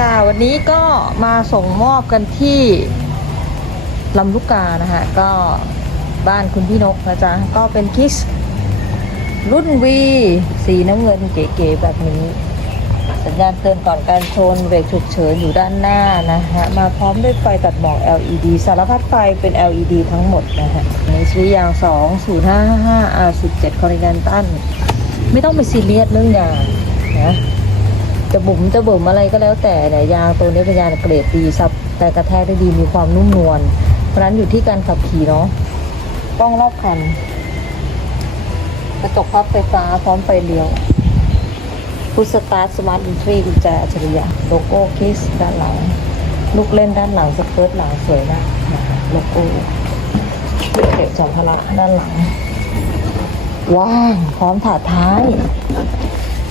ค่ะ วันนี้ก็มาส่งมอบกันที่ลำลูกกานะฮะก็บ้านคุณพี่นกนะจ๊ะก็เป็นคิสรุ่นวีสีน้ำเงินเก๋ๆแบบนี้ สัญญาณเตือนก่อนการชนเบรกฉุกเฉินอยู่ด้านหน้านะฮะมาพร้อมด้วยไฟตัดหมอก LED สารพัดไฟเป็น LED ทั้งหมดนะฮะในซื้อยาง 2 0 5 5 R 17 Continental ไม่ต้องไปซีเรียสเรื่องยาง จะบุ๋มจะบุ๋มอะไรก็แล้วแต่เนี่ยยางตัวนี้เป็นยางเกรดดีซับแต่กระแทกได้ดีมีความนุ่มนวลเพราะนั้นอยู่ที่การขับขี่เนาะกล้องรอบคันกระจกพับไฟฟ้าพร้อมไฟเลี้ยวพุสตาร์สมาร์ทอินทรีกุญแจอัจฉริยะโลโก้คิสด้านหลัง ลูกเล่นด้านหลังสเกิร์ตหลังสวยนะนะโลโก้เก็บสัมภาระด้านหลังว่าง พร้อมถาดท้าย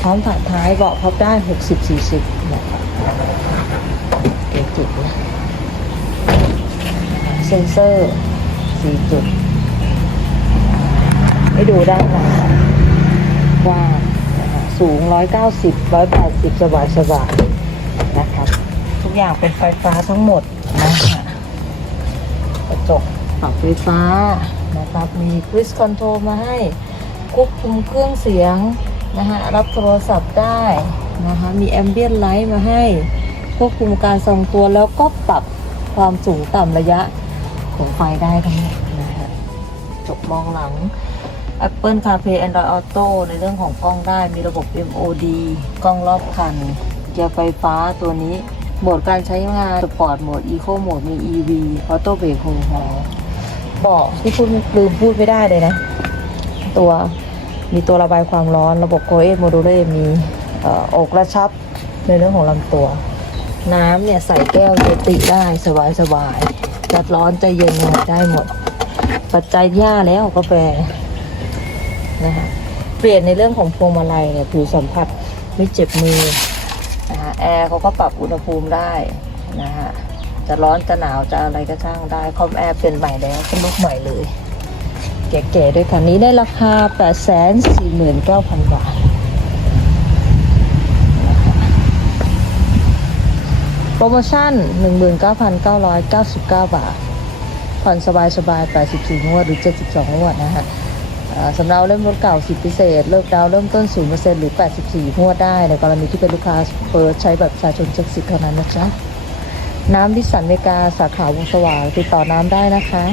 พร้อมถาดท้ายเบาะพับได้หกสิบสี่สิบนะคะเก๋จุดนะเซนเซอร์สี่จุดให้ดูได้านหลังกว้างนะคะสูง 190 180 สบายสบายนะครับ ทุกอย่างเป็นไฟฟ้าทั้งหมดนะคะกระจกปรับไฟฟ้านะครับ มีคริสคอนโทรมาให้ควบคุมเครื่องเสียง นะฮะรับโทรศัพท์ได้นะคะมีแอมเบียนไลท์มาให้ควบคุมการทรงตัวแล้วก็ปรับความสูงต่ำระยะของไฟได้ทั้งหมดนะฮะจบมองหลัง Apple CarPlay Android Auto ในเรื่องของกล้องได้มีระบบ MOD กล้องรอบคันเกียร์ไฟฟ้าตัวนี้โหมดการใช้งานสปอร์ตโหมด Eco โหมดมี EV Auto Brake Hold Hold บอกที่พูดลืมพูดไม่ได้เลยนะ ตัว มีตัวระบายความร้อน ระบบโคเอทโมดูลเลมีอกกระชับในเรื่องของลำตัว น้ำเนี่ยใส่แก้วเยติได้สบายสบายๆจะร้อนจะเย็นได้หมด ปัจจัยที่าแล้วกาแฟนะคะเปลี่ยนในเรื่องของพวงมาลัยเนี่ยผิวสัมผัสไม่เจ็บมือนะคะแอร์เขาก็ปรับอุณหภูมิได้นะคะจะร้อนจะหนาวจะอะไรก็ช่างได้คอมแอร์เปลี่ยนใหม่แล้วเป็นลูกใหม่เลย เก๋ๆด้วยคันนี้ได้ราคา 849,000 บาทโปรโมชั่น 19,999 บาท ผ่อนสบายสบายๆ84 งวดหรือ 72 งวดนะฮะสำหรับเล่มรถเก่า 10 พิเศษ เลิกดาวเริ่มต้น 0%หรือ 84 งวดได้ ในกรณีที่เป็นลูกค้าเฟิร์สใช้แบบประชาชนเช็คสิทธิ์เท่านั้นนะจ๊ะ น้ำดิสันเมกาสาขาวงสว่างติดต่อน้ำได้นะคะ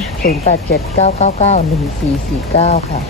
0879991449 ค่ะ